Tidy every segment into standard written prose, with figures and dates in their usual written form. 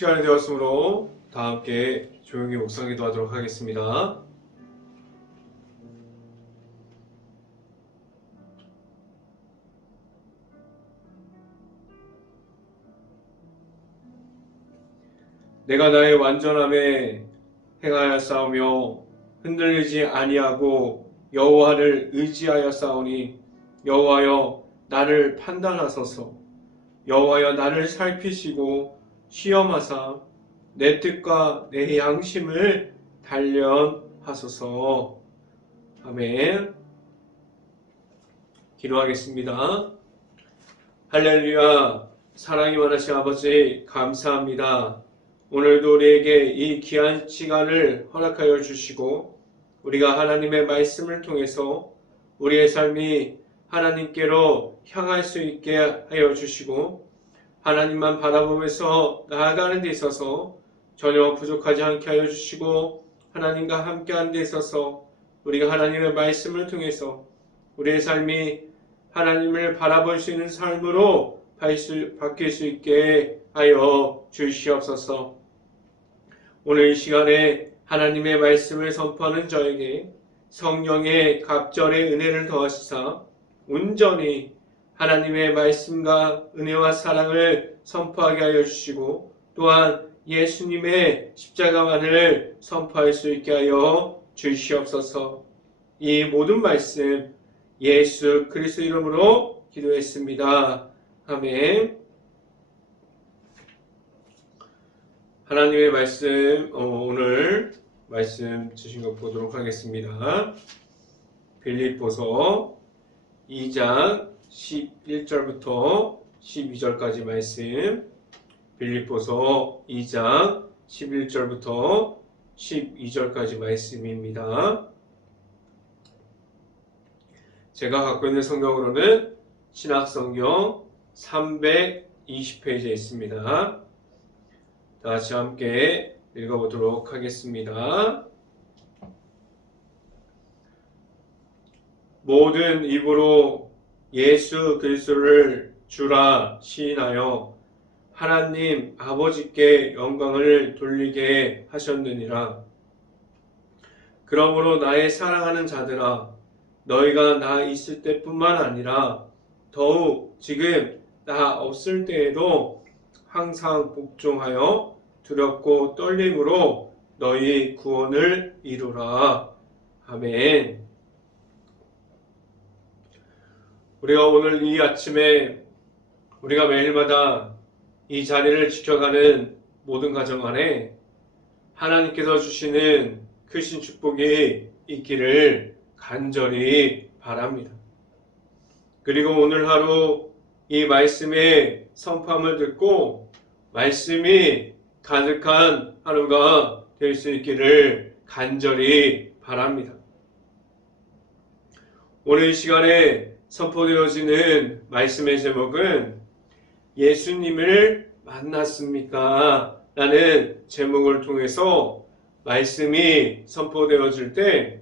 시간이 되었으므로 다 함께 조용히 묵상기도 하도록 하겠습니다. 내가 나의 완전함에 행하여 싸우며 흔들리지 아니하고 여호와를 의지하여 싸우니 여호와여 나를 판단하소서. 여호와여 나를 살피시고 시험하사 내 뜻과 내 양심을 단련하소서. 아멘. 기도하겠습니다. 할렐루야. 사랑이 많으신 아버지 감사합니다. 오늘도 우리에게 이 귀한 시간을 허락하여 주시고 우리가 하나님의 말씀을 통해서 우리의 삶이 하나님께로 향할 수 있게 하여 주시고 하나님만 바라보면서 나아가는 데 있어서 전혀 부족하지 않게 하여 주시고 하나님과 함께하는 데 있어서 우리가 하나님의 말씀을 통해서 우리의 삶이 하나님을 바라볼 수 있는 삶으로 바뀔 수 있게 하여 주시옵소서. 오늘 이 시간에 하나님의 말씀을 선포하는 저에게 성령의 갑절의 은혜를 더하시사 온전히 하나님의 말씀과 은혜와 사랑을 선포하게 하여 주시고 또한 예수님의 십자가만을 선포할 수 있게 하여 주시옵소서. 이 모든 말씀 예수 그리스도 이름으로 기도했습니다. 아멘. 하나님의 말씀 오늘 말씀 주신 것 보도록 하겠습니다. 빌립보서 2장 11절부터 12절까지 말씀, 빌립보서 2장 11절부터 12절까지 말씀입니다. 제가 갖고 있는 성경으로는 신약성경 320페이지에 있습니다. 다 같이 함께 읽어보도록 하겠습니다. 모든 입으로 예수 그리스도를 주라 시인하여 하나님 아버지께 영광을 돌리게 하셨느니라. 그러므로 나의 사랑하는 자들아, 너희가 나 있을 때뿐만 아니라 더욱 지금 나 없을 때에도 항상 복종하여 두렵고 떨림으로 너희 구원을 이루라. 아멘. 우리가 오늘 이 아침에 우리가 매일마다 이 자리를 지켜가는 모든 가정 안에 하나님께서 주시는 크신 축복이 있기를 간절히 바랍니다. 그리고 오늘 하루 이 말씀의 선포함을 듣고 말씀이 가득한 하루가 될 수 있기를 간절히 바랍니다. 오늘 이 시간에 선포되어지는 말씀의 제목은 예수님을 만났습니까? 라는 제목을 통해서 말씀이 선포되어질 때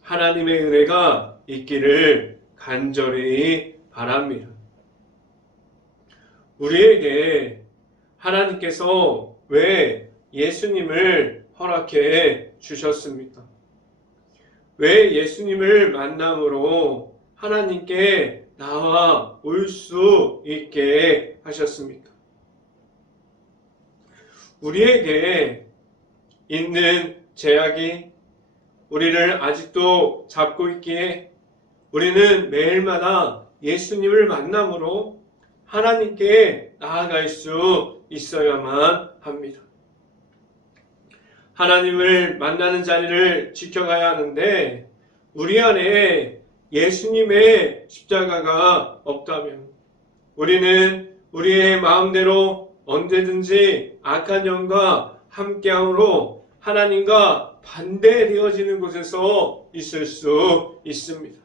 하나님의 은혜가 있기를 간절히 바랍니다. 우리에게 하나님께서 왜 예수님을 허락해 주셨습니까? 왜 예수님을 만남으로 하나님께 나와 올 수 있게 하셨습니까? 우리에게 있는 제약이 우리를 아직도 잡고 있기에 우리는 매일마다 예수님을 만남으로 하나님께 나아갈 수 있어야만 합니다. 하나님을 만나는 자리를 지켜가야 하는데 우리 안에 예수님의 십자가가 없다면 우리는 우리의 마음대로 언제든지 악한 영과 함께함으로 하나님과 반대되어지는 곳에서 있을 수 있습니다.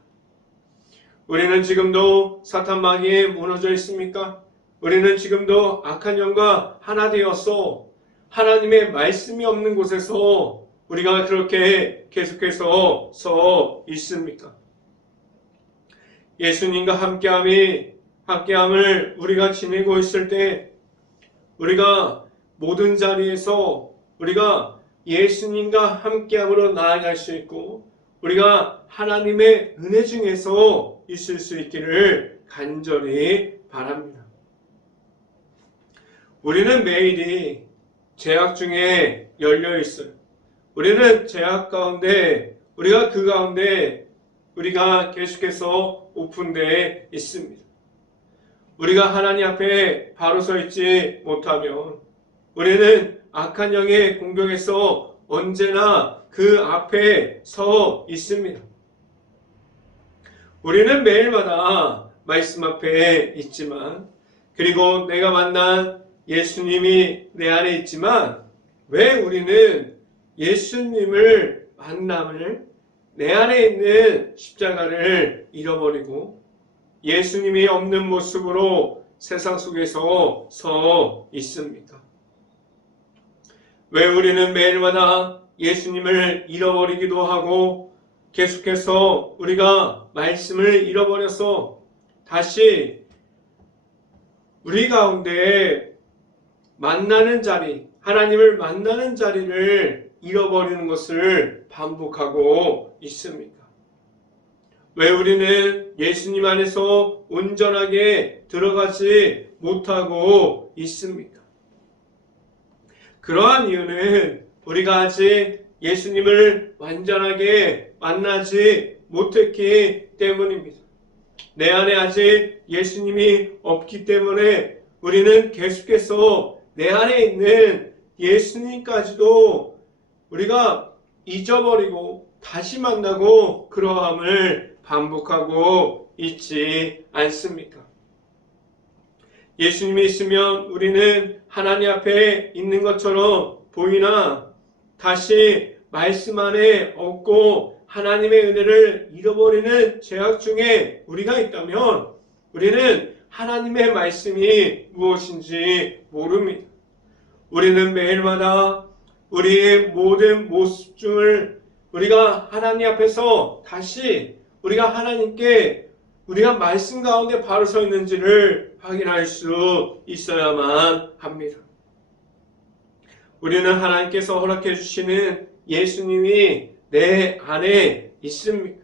우리는 지금도 사탄 마귀에 무너져 있습니까? 우리는 지금도 악한 영과 하나 되어서 하나님의 말씀이 없는 곳에서 우리가 그렇게 계속해서 서 있습니까? 예수님과 함께함을 우리가 지내고 있을 때 우리가 모든 자리에서 우리가 예수님과 함께함으로 나아갈 수 있고 우리가 하나님의 은혜 중에서 있을 수 있기를 간절히 바랍니다. 우리는 매일이 죄악 중에 열려 있어요. 우리는 죄악 가운데 우리가 그 가운데 우리가 계속해서 오픈되어 있습니다. 우리가 하나님 앞에 바로 서 있지 못하면 우리는 악한 영의 공격에서 언제나 그 앞에 서 있습니다. 우리는 매일마다 말씀 앞에 있지만 그리고 내가 만난 예수님이 내 안에 있지만 왜 우리는 예수님을 만남을 내 안에 있는 십자가를 잃어버리고 예수님이 없는 모습으로 세상 속에서 서 있습니까? 왜 우리는 매일마다 예수님을 잃어버리기도 하고 계속해서 우리가 말씀을 잃어버려서 다시 우리 가운데 만나는 자리, 하나님을 만나는 자리를 잃어버리는 것을 반복하고 있습니까? 왜 우리는 예수님 안에서 온전하게 들어가지 못하고 있습니까? 그러한 이유는 우리가 아직 예수님을 완전하게 만나지 못했기 때문입니다. 내 안에 아직 예수님이 없기 때문에 우리는 계속해서 내 안에 있는 예수님까지도 우리가 잊어버리고 다시 만나고 그러함을 반복하고 있지 않습니까? 예수님이 있으면 우리는 하나님 앞에 있는 것처럼 보이나 다시 말씀 안에 없고 하나님의 은혜를 잃어버리는 죄악 중에 우리가 있다면 우리는 하나님의 말씀이 무엇인지 모릅니다. 우리는 매일마다 우리의 모든 모습 중을 우리가 하나님 앞에서 다시 우리가 하나님께 우리가 말씀 가운데 바로 서 있는지를 확인할 수 있어야만 합니다. 우리는 하나님께서 허락해 주시는 예수님이 내 안에 있습니까?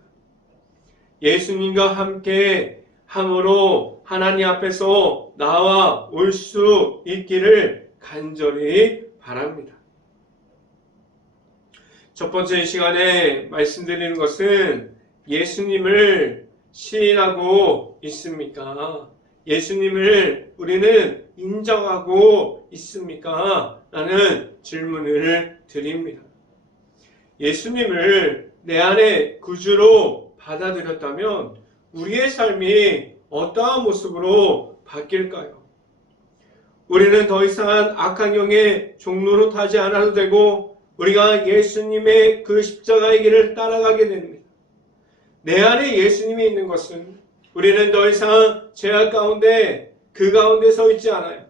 예수님과 함께 함으로 하나님 앞에서 나와 올 수 있기를 간절히 바랍니다. 첫 번째 시간에 말씀드리는 것은 예수님을 시인하고 있습니까? 예수님을 우리는 인정하고 있습니까? 라는 질문을 드립니다. 예수님을 내 안에 구주로 받아들였다면 우리의 삶이 어떠한 모습으로 바뀔까요? 우리는 더 이상 악한 영의 종로로 타지 않아도 되고 우리가 예수님의 그 십자가의 길을 따라가게 됩니다. 내 안에 예수님이 있는 것은 우리는 더 이상 죄악 가운데 그 가운데 서 있지 않아요.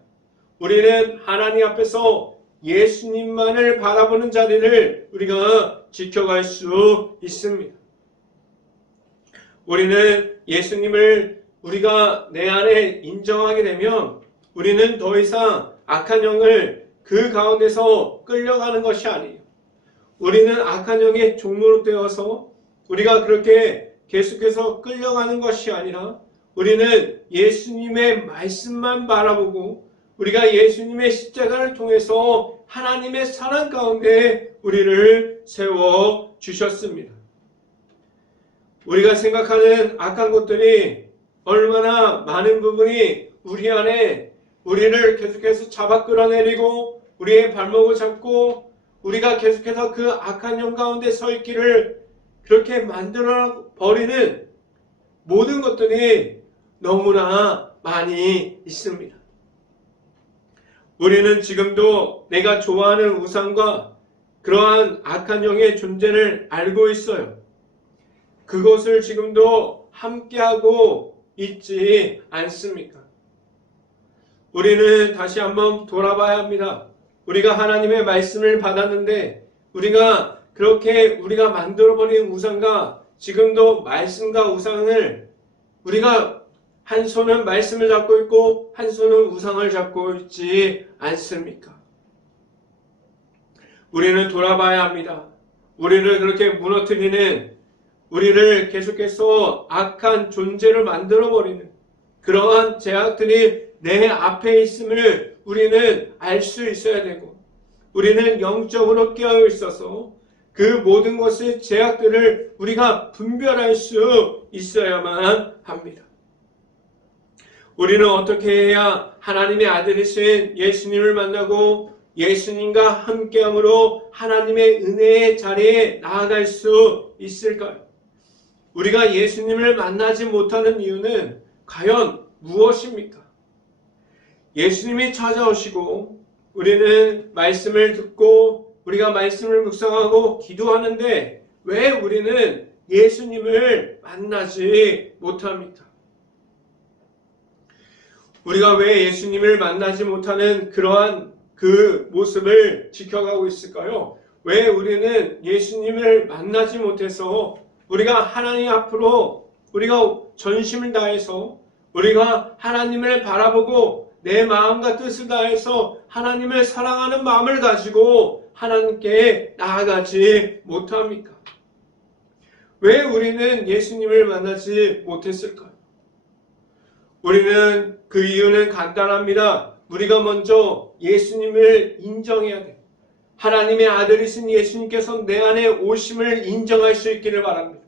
우리는 하나님 앞에서 예수님만을 바라보는 자리를 우리가 지켜갈 수 있습니다. 우리는 예수님을 우리가 내 안에 인정하게 되면 우리는 더 이상 악한 영을 그 가운데서 끌려가는 것이 아니에요. 우리는 악한 영의 종로로 되어서 우리가 그렇게 계속해서 끌려가는 것이 아니라 우리는 예수님의 말씀만 바라보고 우리가 예수님의 십자가를 통해서 하나님의 사랑 가운데 우리를 세워 주셨습니다. 우리가 생각하는 악한 것들이 얼마나 많은 부분이 우리 안에 우리를 계속해서 잡아 끌어내리고 우리의 발목을 잡고 우리가 계속해서 그 악한 영 가운데 서 있기를 그렇게 만들어 버리는 모든 것들이 너무나 많이 있습니다. 우리는 지금도 내가 좋아하는 우상과 그러한 악한 영의 존재를 알고 있어요. 그것을 지금도 함께하고 있지 않습니까? 우리는 다시 한번 돌아봐야 합니다. 우리가 하나님의 말씀을 받았는데 우리가 그렇게 우리가 만들어버린 우상과 지금도 말씀과 우상을 우리가 한 손은 말씀을 잡고 있고 한 손은 우상을 잡고 있지 않습니까? 우리는 돌아봐야 합니다. 우리를 그렇게 무너뜨리는, 우리를 계속해서 악한 존재를 만들어버리는 그러한 제약들이 내 앞에 있음을 우리는 알 수 있어야 되고, 우리는 영적으로 깨어 있어서 그 모든 것의 제약들을 우리가 분별할 수 있어야만 합니다. 우리는 어떻게 해야 하나님의 아들이신 예수님을 만나고 예수님과 함께함으로 하나님의 은혜의 자리에 나아갈 수 있을까요? 우리가 예수님을 만나지 못하는 이유는 과연 무엇입니까? 예수님이 찾아오시고 우리는 말씀을 듣고 우리가 말씀을 묵상하고 기도하는데 왜 우리는 예수님을 만나지 못합니까? 우리가 왜 예수님을 만나지 못하는 그러한 그 모습을 지켜가고 있을까요? 왜 우리는 예수님을 만나지 못해서 우리가 하나님 앞으로 우리가 전심을 다해서 우리가 하나님을 바라보고 내 마음과 뜻을 다해서 하나님을 사랑하는 마음을 가지고 하나님께 나아가지 못합니까? 왜 우리는 예수님을 만나지 못했을까요? 우리는 그 이유는 간단합니다. 우리가 먼저 예수님을 인정해야 돼요. 하나님의 아들이신 예수님께서 내 안에 오심을 인정할 수 있기를 바랍니다.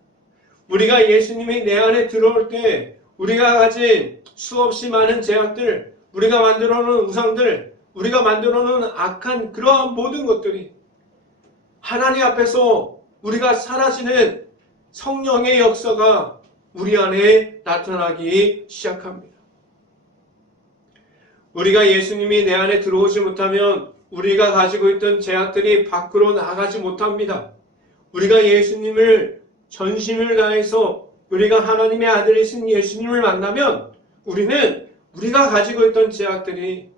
우리가 예수님이 내 안에 들어올 때 우리가 가진 수없이 많은 제약들, 우리가 만들어 놓은 우상들, 우리가 만들어 놓은 악한 그러한 모든 것들이 하나님 앞에서 우리가 사라지는 성령의 역사가 우리 안에 나타나기 시작합니다. 우리가 예수님이 내 안에 들어오지 못하면 우리가 가지고 있던 제약들이 밖으로 나가지 못합니다. 우리가 예수님을 전심을 다해서 우리가 하나님의 아들이신 예수님을 만나면 우리는 우리가 가지고 있던 제약들이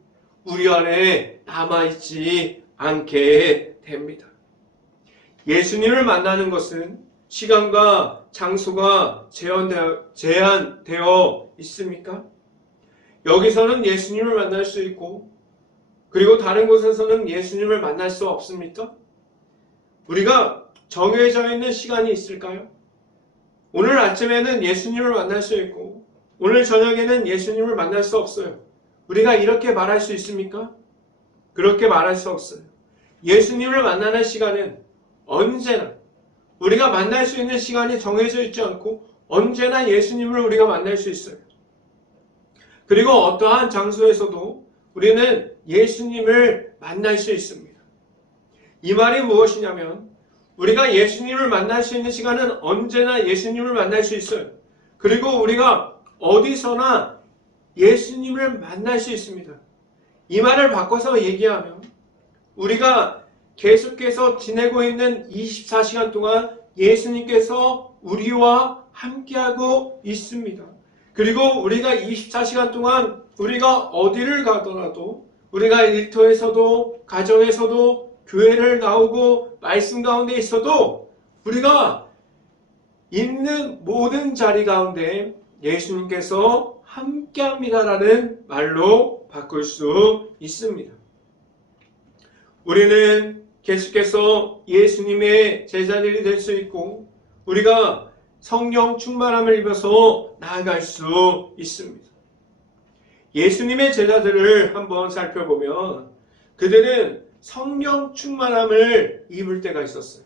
우리 안에 남아있지 않게 됩니다. 예수님을 만나는 것은 시간과 장소가 제한되어 있습니까? 여기서는 예수님을 만날 수 있고 그리고 다른 곳에서는 예수님을 만날 수 없습니까? 우리가 정해져 있는 시간이 있을까요? 오늘 아침에는 예수님을 만날 수 있고 오늘 저녁에는 예수님을 만날 수 없어요. 우리가 이렇게 말할 수 있습니까? 그렇게 말할 수 없어요. 예수님을 만나는 시간은 언제나 우리가 만날 수 있는 시간이 정해져 있지 않고 언제나 예수님을 우리가 만날 수 있어요. 그리고 어떠한 장소에서도 우리는 예수님을 만날 수 있습니다. 이 말이 무엇이냐면 우리가 예수님을 만날 수 있는 시간은 언제나 예수님을 만날 수 있어요. 그리고 우리가 어디서나 예수님을 만날 수 있습니다. 이 말을 바꿔서 얘기하면 우리가 계속해서 지내고 있는 24시간 동안 예수님께서 우리와 함께하고 있습니다. 그리고 우리가 24시간 동안 우리가 어디를 가더라도 우리가 일터에서도 가정에서도 교회를 나오고 말씀 가운데 있어도 우리가 있는 모든 자리 가운데 예수님께서 함께합니다라는 말로 바꿀 수 있습니다. 우리는 계속해서 예수님의 제자들이 될 수 있고 우리가 성령 충만함을 입어서 나아갈 수 있습니다. 예수님의 제자들을 한번 살펴보면 그들은 성령 충만함을 입을 때가 있었어요.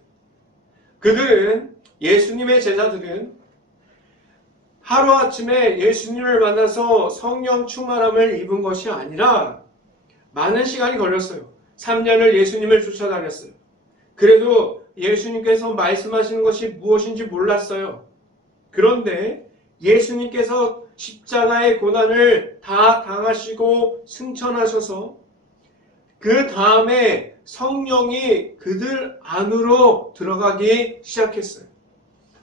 예수님의 제자들은 하루아침에 예수님을 만나서 성령 충만함을 입은 것이 아니라 많은 시간이 걸렸어요. 3년을 예수님을 쫓아다녔어요. 그래도 예수님께서 말씀하시는 것이 무엇인지 몰랐어요. 그런데 예수님께서 십자가의 고난을 다 당하시고 승천하셔서 그 다음에 성령이 그들 안으로 들어가기 시작했어요.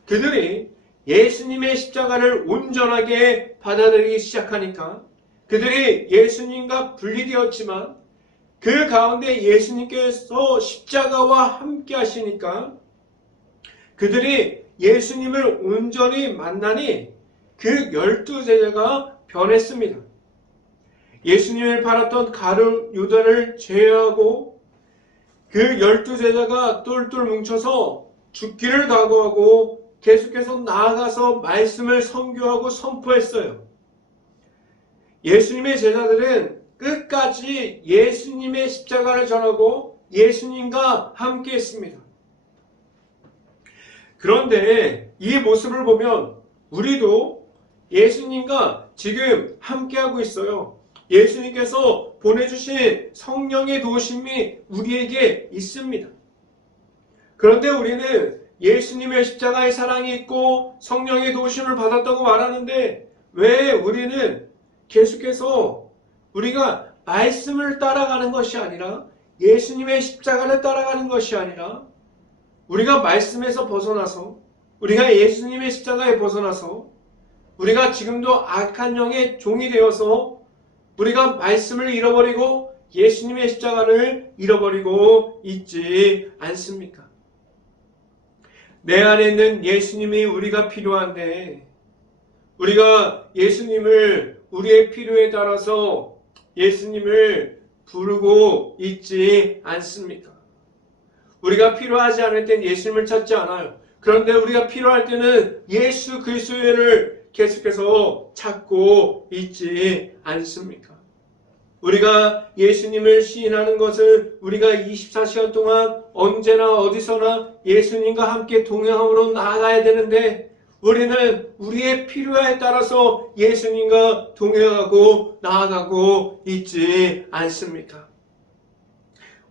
그들이 예수님의 십자가를 온전하게 받아들이기 시작하니까 그들이 예수님과 분리되었지만 그 가운데 예수님께서 십자가와 함께 하시니까 그들이 예수님을 온전히 만나니 그 12제자가 변했습니다. 예수님을 팔았던 가룟 유다를 제외하고 그 12제자가 똘똘 뭉쳐서 죽기를 각오하고 계속해서 나아가서 말씀을 선교하고 선포했어요. 예수님의 제자들은 끝까지 예수님의 십자가를 전하고 예수님과 함께 했습니다. 그런데 이 모습을 보면 우리도 예수님과 지금 함께하고 있어요. 예수님께서 보내주신 성령의 도우심이 우리에게 있습니다. 그런데 우리는 예수님의 십자가의 사랑이 있고 성령의 도우심을 받았다고 말하는데 왜 우리는 계속해서 우리가 말씀을 따라가는 것이 아니라 예수님의 십자가를 따라가는 것이 아니라 우리가 말씀에서 벗어나서 우리가 예수님의 십자가에 벗어나서 우리가 지금도 악한 영의 종이 되어서 우리가 말씀을 잃어버리고 예수님의 십자가를 잃어버리고 있지 않습니까? 내 안에 있는 예수님이 우리가 필요한데 우리가 예수님을 우리의 필요에 따라서 예수님을 부르고 있지 않습니까? 우리가 필요하지 않을 땐 예수님을 찾지 않아요. 그런데 우리가 필요할 때는 예수 그리스도를 계속해서 찾고 있지 않습니까? 우리가 예수님을 시인하는 것은 우리가 24시간 동안 언제나 어디서나 예수님과 함께 동행함으로 나아가야 되는데 우리는 우리의 필요에 따라서 예수님과 동행하고 나아가고 있지 않습니까?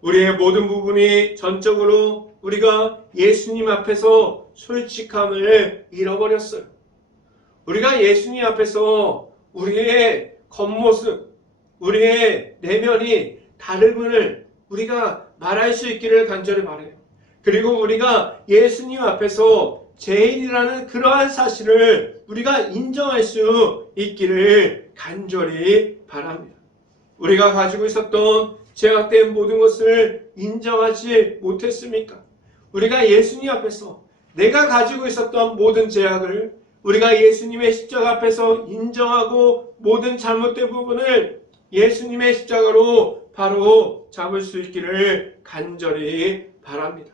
우리의 모든 부분이 전적으로 우리가 예수님 앞에서 솔직함을 잃어버렸어요. 우리가 예수님 앞에서 우리의 겉모습, 우리의 내면이 다름을 우리가 말할 수 있기를 간절히 바라요. 그리고 우리가 예수님 앞에서 죄인이라는 그러한 사실을 우리가 인정할 수 있기를 간절히 바랍니다. 우리가 가지고 있었던 죄악된 모든 것을 인정하지 못했습니까? 우리가 예수님 앞에서 내가 가지고 있었던 모든 죄악을 우리가 예수님의 십자가 앞에서 인정하고 모든 잘못된 부분을 예수님의 십자가로 바로 잡을 수 있기를 간절히 바랍니다.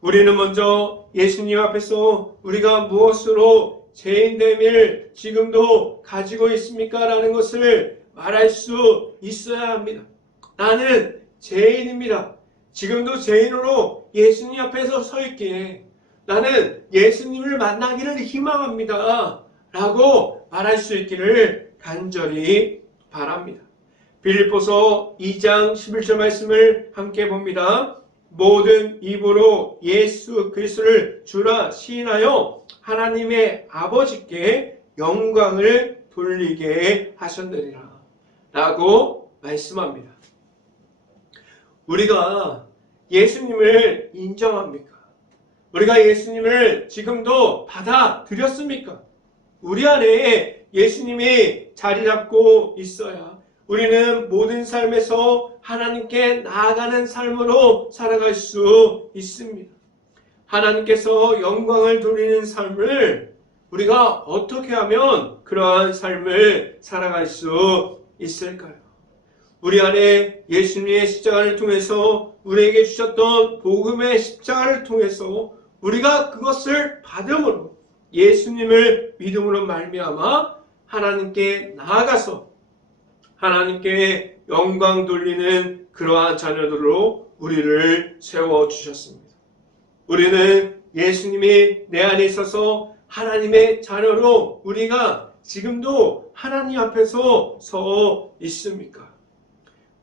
우리는 먼저 예수님 앞에서 우리가 무엇으로 죄인됨을 지금도 가지고 있습니까? 라는 것을 말할 수 있어야 합니다. 나는 죄인입니다. 지금도 죄인으로 예수님 앞에서 서 있기에 나는 예수님을 만나기를 희망합니다. 라고 말할 수 있기를 간절히 바랍니다. 빌립보서 2장 11절 말씀을 함께 봅니다. 모든 입으로 예수 그리스도를 주라 시인하여 하나님의 아버지께 영광을 돌리게 하셨느니라 라고 말씀합니다. 우리가 예수님을 인정합니까? 우리가 예수님을 지금도 받아들였습니까? 우리 안에 예수님이 자리 잡고 있어야 우리는 모든 삶에서 하나님께 나아가는 삶으로 살아갈 수 있습니다. 하나님께서 영광을 돌리는 삶을 우리가 어떻게 하면 그러한 삶을 살아갈 수 있을까요? 우리 안에 예수님의 십자가를 통해서 우리에게 주셨던 복음의 십자가를 통해서 우리가 그것을 받음으로 예수님을 믿음으로 말미암아 하나님께 나아가서 하나님께 영광 돌리는 그러한 자녀들로 우리를 세워주셨습니다. 우리는 예수님이 내 안에 있어서 하나님의 자녀로 우리가 지금도 하나님 앞에서 서 있습니까?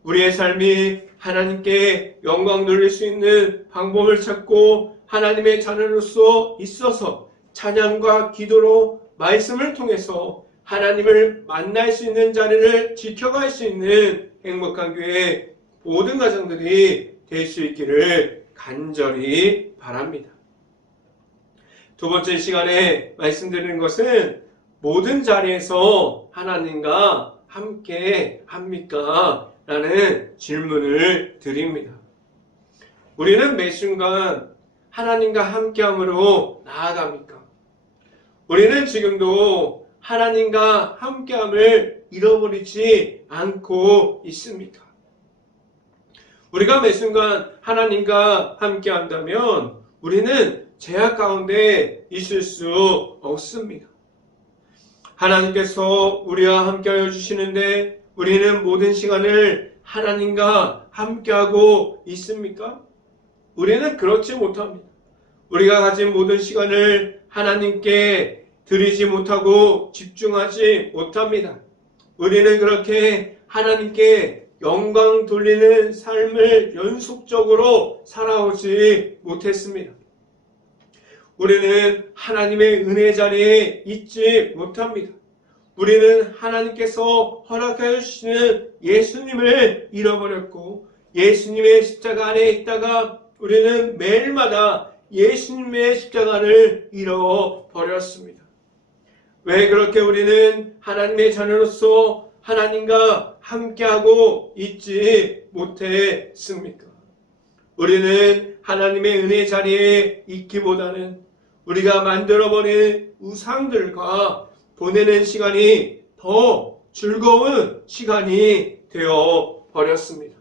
우리의 삶이 하나님께 영광 돌릴 수 있는 방법을 찾고 하나님의 자녀로서 있어서 찬양과 기도로 말씀을 통해서 하나님을 만날 수 있는 자리를 지켜갈 수 있는 행복한 교회 모든 가정들이 될 수 있기를 간절히 바랍니다. 두 번째 시간에 말씀드리는 것은 모든 자리에서 하나님과 함께 합니까? 라는 질문을 드립니다. 우리는 매 순간 하나님과 함께함으로 나아갑니까? 우리는 지금도 하나님과 함께함을 잃어버리지 않고 있습니까? 우리가 매 순간 하나님과 함께 한다면 우리는 죄악 가운데 있을 수 없습니다. 하나님께서 우리와 함께하여 주시는데 우리는 모든 시간을 하나님과 함께하고 있습니까? 우리는 그렇지 못합니다. 우리가 가진 모든 시간을 하나님께 드리지 못하고 집중하지 못합니다. 우리는 그렇게 하나님께 영광 돌리는 삶을 연속적으로 살아오지 못했습니다. 우리는 하나님의 은혜 자리에 있지 못합니다. 우리는 하나님께서 허락하여 주시는 예수님을 잃어버렸고 예수님의 십자가 안에 있다가 우리는 매일마다 예수님의 십자가를 잃어버렸습니다. 왜 그렇게 우리는 하나님의 자녀로서 하나님과 함께하고 있지 못했습니까? 우리는 하나님의 은혜 자리에 있기보다는 우리가 만들어버린 우상들과 보내는 시간이 더 즐거운 시간이 되어 버렸습니다.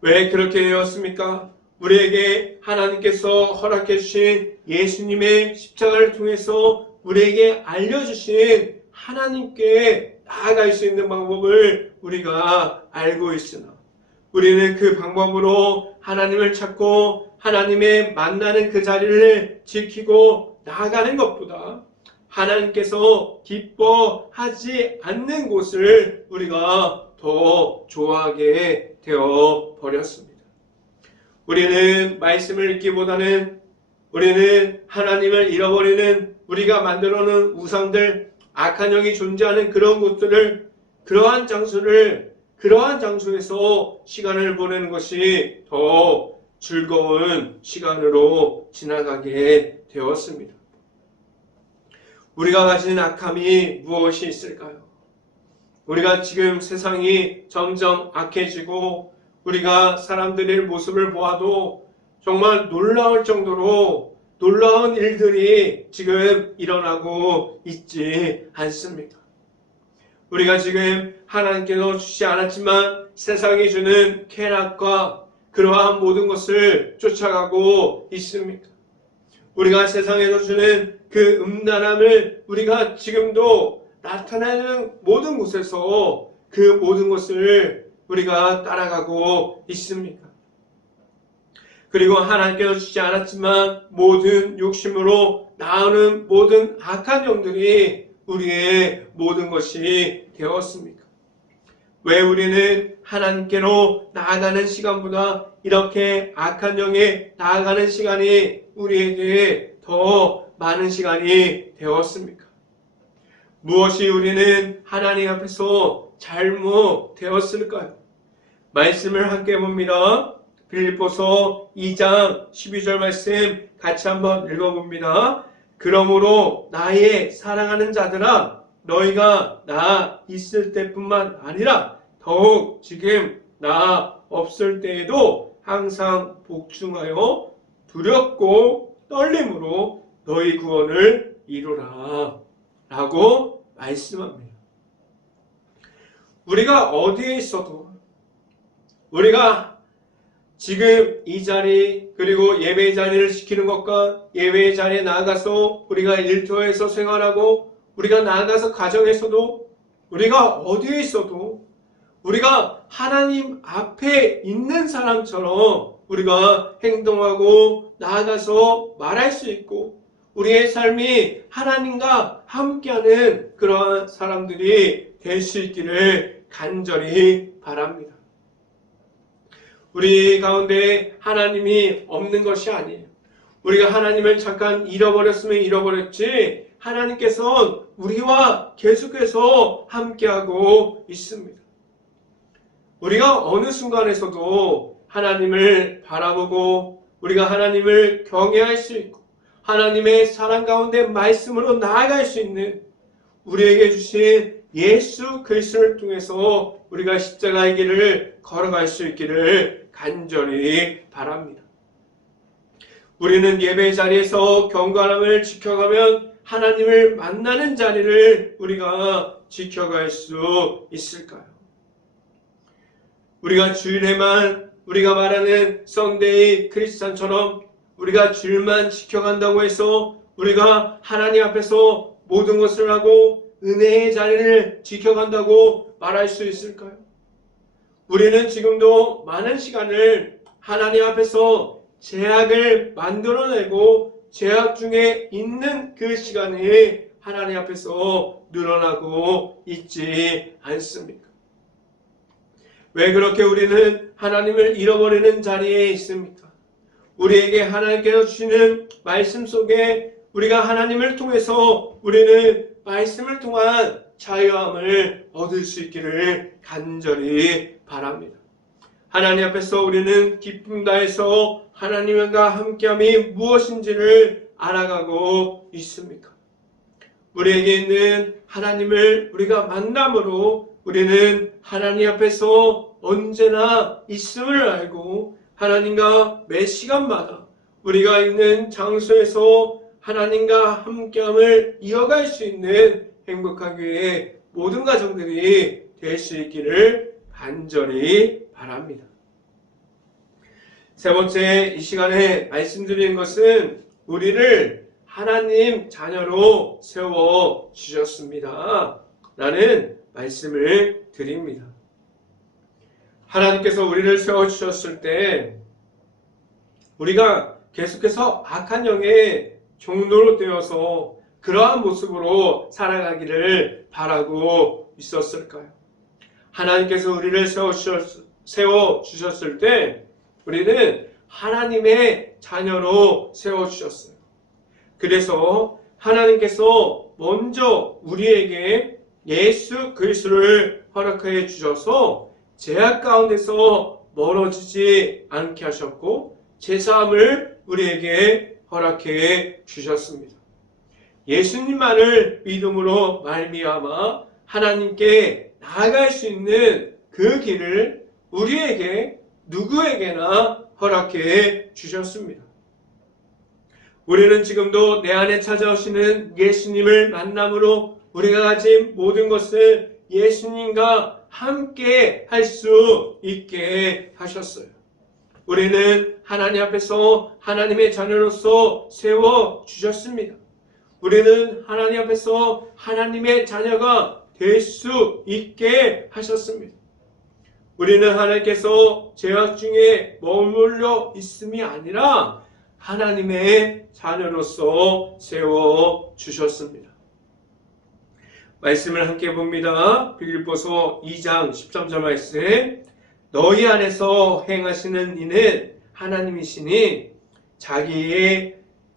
왜 그렇게 되었습니까? 우리에게 하나님께서 허락해 주신 예수님의 십자가를 통해서 우리에게 알려주신 하나님께 나아갈 수 있는 방법을 우리가 알고 있으나 우리는 그 방법으로 하나님을 찾고 하나님의 만나는 그 자리를 지키고 나아가는 것보다 하나님께서 기뻐하지 않는 곳을 우리가 더 좋아하게 되어 버렸습니다. 우리는 말씀을 읽기보다는 우리는 하나님을 잃어버리는 우리가 만들어 놓은 우상들, 악한 영이 존재하는 그런 곳들을, 그러한 장소에서 시간을 보내는 것이 더 즐거운 시간으로 지나가게 되었습니다. 우리가 가진 악함이 무엇이 있을까요? 우리가 지금 세상이 점점 악해지고 우리가 사람들의 모습을 보아도 정말 놀라울 정도로 놀라운 일들이 지금 일어나고 있지 않습니까? 우리가 지금 하나님께서 주시지 않았지만 세상이 주는 쾌락과 그러한 모든 것을 쫓아가고 있습니까? 우리가 세상에서 주는 그 음란함을 우리가 지금도 나타나는 모든 곳에서 그 모든 것을 우리가 따라가고 있습니까? 그리고 하나님께서 주지 않았지만 모든 욕심으로 나오는 모든 악한 영들이 우리의 모든 것이 되었습니까? 왜 우리는 하나님께로 나아가는 시간보다 이렇게 악한 영에 나아가는 시간이 우리에게 더 많은 시간이 되었습니까? 무엇이 우리는 하나님 앞에서 잘못되었을까요? 말씀을 함께 봅니다. 빌립보서 2장 12절 말씀 같이 한번 읽어봅니다. 그러므로 나의 사랑하는 자들아 너희가 나 있을 때뿐만 아니라 더욱 지금 나 없을 때에도 항상 복종하여 두렵고 떨림으로 너희 구원을 이루라 라고 말씀합니다. 우리가 어디에 있어도 우리가 지금 이 자리 그리고 예배의 자리를 지키는 것과 예배의 자리에 나아가서 우리가 일터에서 생활하고 우리가 나아가서 가정에서도 우리가 어디에 있어도 우리가 하나님 앞에 있는 사람처럼 우리가 행동하고 나아가서 말할 수 있고 우리의 삶이 하나님과 함께하는 그러한 사람들이 될 수 있기를 간절히 바랍니다. 우리 가운데 하나님이 없는 것이 아니에요. 우리가 하나님을 잠깐 잃어버렸으면 잃어버렸지 하나님께서는 우리와 계속해서 함께하고 있습니다. 우리가 어느 순간에서도 하나님을 바라보고 우리가 하나님을 경외할 수 있고 하나님의 사랑 가운데 말씀으로 나아갈 수 있는 우리에게 주신 예수 그리스도를 통해서 우리가 십자가의 길을 걸어갈 수 있기를 간절히 바랍니다. 우리는 예배 자리에서 경건함을 지켜가면 하나님을 만나는 자리를 우리가 지켜갈 수 있을까요? 우리가 주일에만 우리가 말하는 썬데이 크리스찬처럼 우리가 주일만 지켜간다고 해서 우리가 하나님 앞에서 모든 것을 하고 은혜의 자리를 지켜간다고 말할 수 있을까요? 우리는 지금도 많은 시간을 하나님 앞에서 제약을 만들어내고 제약 중에 있는 그 시간이 하나님 앞에서 늘어나고 있지 않습니까? 왜 그렇게 우리는 하나님을 잃어버리는 자리에 있습니까? 우리에게 하나님께서 주시는 말씀 속에 우리가 하나님을 통해서 우리는 말씀을 통한 자유함을 얻을 수 있기를 간절히 바랍니다. 하나님 앞에서 우리는 기쁨 다해서 하나님과 함께함이 무엇인지를 알아가고 있습니까? 우리에게 있는 하나님을 우리가 만남으로 우리는 하나님 앞에서 언제나 있음을 알고 하나님과 매 시간마다 우리가 있는 장소에서 하나님과 함께함을 이어갈 수 있는 행복한 교회의 모든 가정들이 될 수 있기를 간절히 바랍니다. 세 번째 이 시간에 말씀드리는 것은 우리를 하나님 자녀로 세워주셨습니다. 라는 말씀을 드립니다. 하나님께서 우리를 세워주셨을 때 우리가 계속해서 악한 영의 종로로 되어서 그러한 모습으로 살아가기를 바라고 있었을까요? 하나님께서 우리를 세워주셨을 때 우리는 하나님의 자녀로 세워주셨어요. 그래서 하나님께서 먼저 우리에게 예수 그리스도를 허락해 주셔서 죄악 가운데서 멀어지지 않게 하셨고 제사함을 우리에게 허락해 주셨습니다. 예수님만을 믿음으로 말미암아 하나님께 나아갈 수 있는 그 길을 우리에게 누구에게나 허락해 주셨습니다. 우리는 지금도 내 안에 찾아오시는 예수님을 만남으로 우리가 가진 모든 것을 예수님과 함께 할 수 있게 하셨어요. 우리는 하나님 앞에서 하나님의 자녀로서 세워주셨습니다. 우리는 하나님 앞에서 하나님의 자녀가 될 수 있게 하셨습니다. 우리는 하나님께서 죄악 중에 머물러 있음이 아니라 하나님의 자녀로서 세워주셨습니다. 말씀을 함께 봅니다. 빌립보서 2장 13절 말씀. 너희 안에서 행하시는 이는 하나님이시니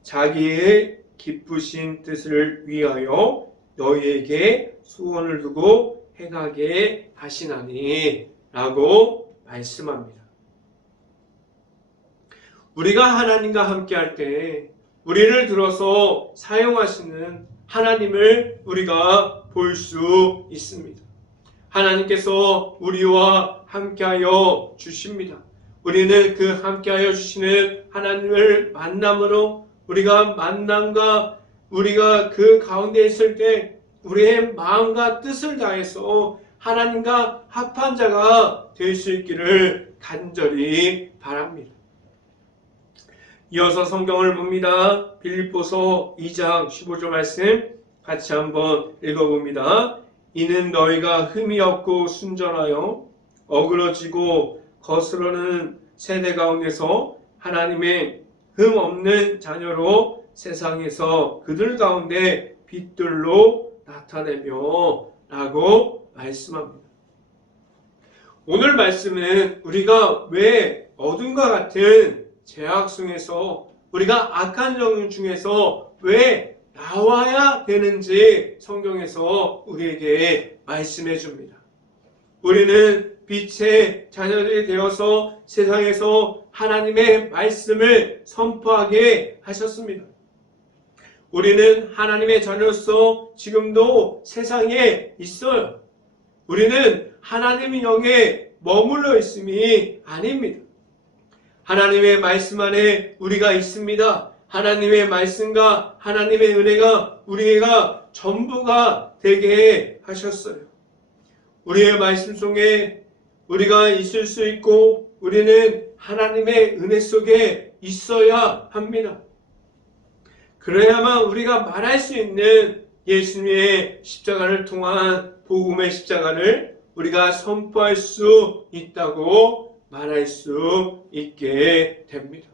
자기의 기쁘신 뜻을 위하여 너희에게 소원을 두고 행하게 하시나니 라고 말씀합니다. 우리가 하나님과 함께 할 때 우리를 들어서 사용하시는 하나님을 우리가 볼 수 있습니다. 하나님께서 우리와 함께하여 주십니다. 우리는 그 함께하여 주시는 하나님을 만남으로 우리가 만남과 우리가 그 가운데 있을 때 우리의 마음과 뜻을 다해서 하나님과 합한 자가 될 수 있기를 간절히 바랍니다. 이어서 성경을 봅니다. 빌립보서 2장 15절 말씀 같이 한번 읽어봅니다. 이는 너희가 흠이 없고 순전하여 어그러지고 거스르는 세대 가운데서 하나님의 흠 없는 자녀로 세상에서 그들 가운데 빛들로 나타내며 라고 말씀합니다. 오늘 말씀은 우리가 왜 어둠과 같은 죄악 중에서 우리가 악한 영 중에서 왜 나와야 되는지 성경에서 우리에게 말씀해 줍니다. 우리는 빛의 자녀들이 되어서 세상에서 하나님의 말씀을 선포하게 하셨습니다. 우리는 하나님의 자녀로서 지금도 세상에 있어요. 우리는 하나님의 영에 머물러 있음이 아닙니다. 하나님의 말씀 안에 우리가 있습니다. 하나님의 말씀과 하나님의 은혜가 우리가 전부가 되게 하셨어요. 우리의 말씀 속에 우리가 있을 수 있고 우리는 하나님의 은혜 속에 있어야 합니다. 그래야만 우리가 말할 수 있는 예수님의 십자가를 통한 복음의 십자가를 우리가 선포할 수 있다고 말할 수 있게 됩니다.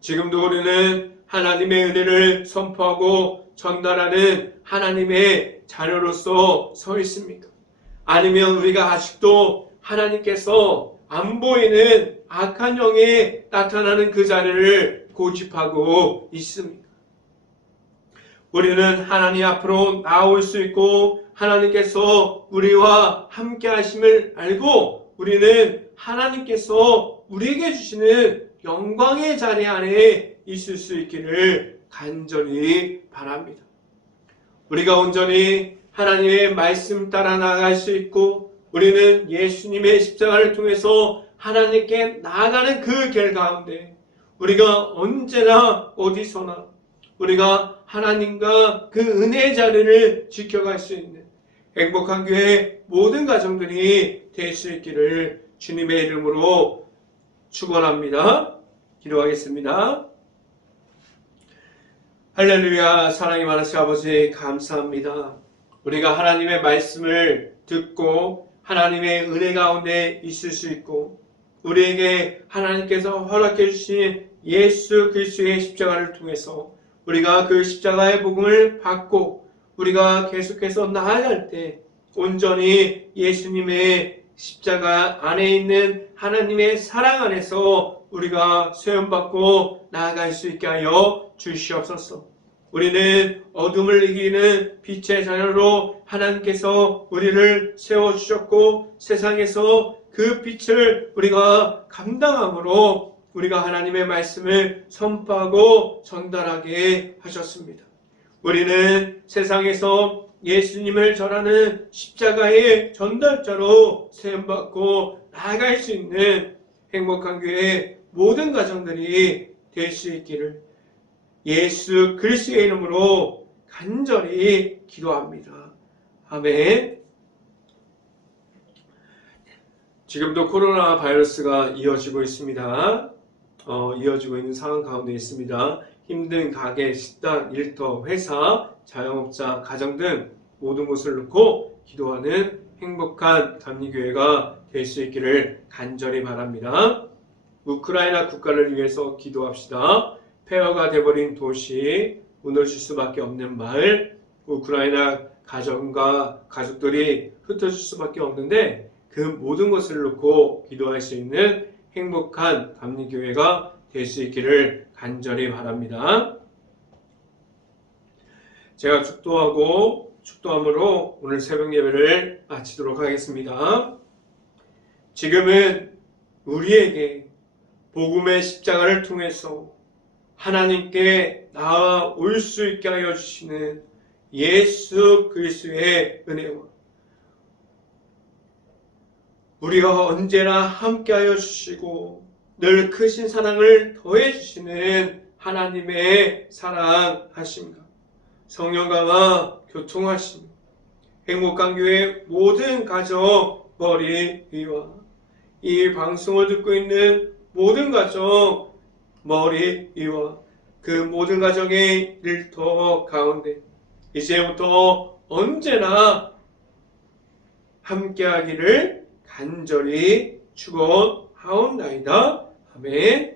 지금도 우리는 하나님의 은혜를 선포하고 전달하는 하나님의 자녀로서 서 있습니까? 아니면 우리가 아직도 하나님께서 안 보이는 악한 영에 나타나는 그 자리를 고집하고 있습니까? 우리는 하나님 앞으로 나올 수 있고 하나님께서 우리와 함께 하심을 알고 우리는 하나님께서 우리에게 주시는 영광의 자리 안에 있을 수 있기를 간절히 바랍니다. 우리가 온전히 하나님의 말씀 따라 나아갈 수 있고 우리는 예수님의 십자가를 통해서 하나님께 나아가는 그 길 가운데 우리가 언제나 어디서나 우리가 하나님과 그 은혜의 자리를 지켜갈 수 있는 행복한 교회 모든 가정들이 될 수 있기를 주님의 이름으로 축원합니다. 기도하겠습니다. 할렐루야. 사랑이 많으신 아버지 감사합니다. 우리가 하나님의 말씀을 듣고 하나님의 은혜 가운데 있을 수 있고 우리에게 하나님께서 허락해 주신 예수 그리스도의 십자가를 통해서 우리가 그 십자가의 복음을 받고 우리가 계속해서 나아갈 때 온전히 예수님의 십자가 안에 있는 하나님의 사랑 안에서 우리가 수용받고 나아갈 수 있게 하여 주시옵소서. 우리는 어둠을 이기는 빛의 자녀로 하나님께서 우리를 세워주셨고 세상에서 그 빛을 우리가 감당함으로 우리가 하나님의 말씀을 선포하고 전달하게 하셨습니다. 우리는 세상에서 예수님을 전하는 십자가의 전달자로 세움받고 나아갈 수 있는 행복한 교회 모든 가정들이 될 수 있기를 예수 그리스도의 이름으로 간절히 기도합니다. 아멘. 지금도 코로나 바이러스가 이어지고 있습니다. 이어지고 있는 상황 가운데 있습니다. 힘든 가게, 식당, 일터, 회사, 자영업자, 가정 등 모든 것을 놓고 기도하는 행복한 감리교회가 될 수 있기를 간절히 바랍니다. 우크라이나 국가를 위해서 기도합시다. 폐허가 돼버린 도시, 무너질 수밖에 없는 마을, 우크라이나 가정과 가족들이 흩어질 수밖에 없는데 그 모든 것을 놓고 기도할 수 있는 행복한 감리교회가 될 수 있기를 간절히 바랍니다. 제가 축도함으로 오늘 새벽 예배를 마치도록 하겠습니다. 지금은 우리에게 복음의 십자가를 통해서 하나님께 나아올 수 있게 하여 주시는 예수 그리스도의 은혜와 우리가 언제나 함께하여 주시고 늘 크신 사랑을 더해 주시는 하나님의 사랑하심과 성령과 교통하심 행복한 교회 모든 가정 머리 위와 이 방송을 듣고 있는 모든 가정 머리 위와 그 모든 가정의 일터 가운데 이제부터 언제나 함께하기를 간절히 축원하옵나이다. 아멘.